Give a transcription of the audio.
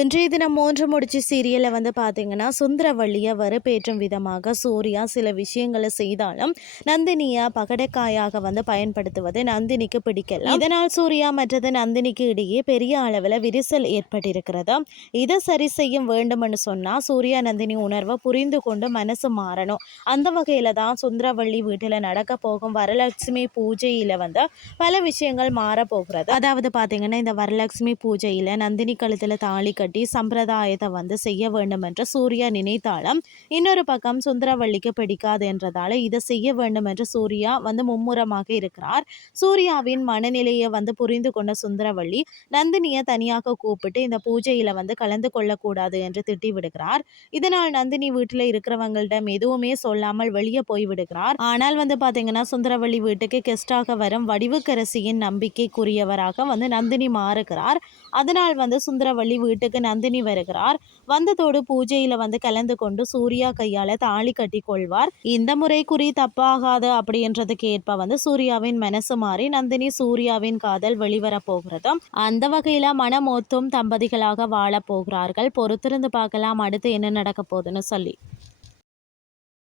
இன்றைய தினம் மூன்று முடிச்சு சீரியலில் வந்து பார்த்தீங்கன்னா சுந்தரவள்ளியை வரப்பேற்றும் விதமாக சூர்யா சில விஷயங்களை செய்தாலும் நந்தினியை பகடைக்காயாக வந்து பயன்படுத்துவது நந்தினிக்கு பிடிக்கல. இதனால் சூர்யா மற்றது நந்தினிக்கு இடையே பெரிய அளவில் விரிசல் ஏற்பட்டிருக்கிறது. இதை சரி செய்ய வேண்டும்னு சொன்னால் சூர்யா நந்தினி உணர்வை புரிந்து கொண்டு மனசு மாறணும். அந்த வகையில் தான் சுந்தரவள்ளி வீட்டில் நடக்க போகும் வரலட்சுமி பூஜையில் வந்து பல விஷயங்கள் மாறப்போகிறது அதாவது பார்த்தீங்கன்னா இந்த வரலட்சுமி பூஜையில் நந்தினி கழுத்தில் தாலி கட்டி சம்பிரதாயத்தை வந்து செய்ய வேண்டும் என்று சூர்யா நினைத்தாலும் இன்னொரு பக்கம் சுந்தரவள்ளிக்கு பிடிக்காது என்றதால இதை செய்ய வேண்டும் என்று சூர்யா வந்து மும்முரமாக இருக்கிறார். சூர்யாவின் மனநிலையை வந்து புரிந்து கொண்ட சுந்தரவள்ளி நந்தினியை தனியாக கூப்பிட்டு இந்த பூஜையில வந்து கலந்து கொள்ளக்கூடாது என்று திட்டி விடுகிறார். இதனால் நந்தினி வீட்டில் இருக்கிறவங்களிடம் எதுவுமே சொல்லாமல் வெளியே போய் விடுகிறார். ஆனால் வந்து பாத்தீங்கன்னா சுந்தரவள்ளி வீட்டுக்கு கெஸ்டாக வரும் வடிவுக்கரசியின் நம்பிக்கைக்குரியவராக வந்து நந்தினி மாறுகிறார். அதனால் வந்து சுந்தரவள்ளி வீட்டுக்கு நந்தினி வருகிறார். வந்ததோடு பூஜையில வந்து கலந்து கொண்டு சூர்யா கையால தாலி கட்டி கொள்வார். இந்த முறை குறி தப்பாகாது அப்படின்றதுக்கு ஏற்ப வந்து சூர்யாவின் மனசு மாறி நந்தினி சூர்யாவின் காதல் வெளிவர போகிறதும். அந்த வகையில மனமோத்தும் தம்பதிகளாக வாழ போகிறார்கள். பொறுத்திருந்து பார்க்கலாம் அடுத்து என்ன நடக்க போகுதுன்னு சொல்லி.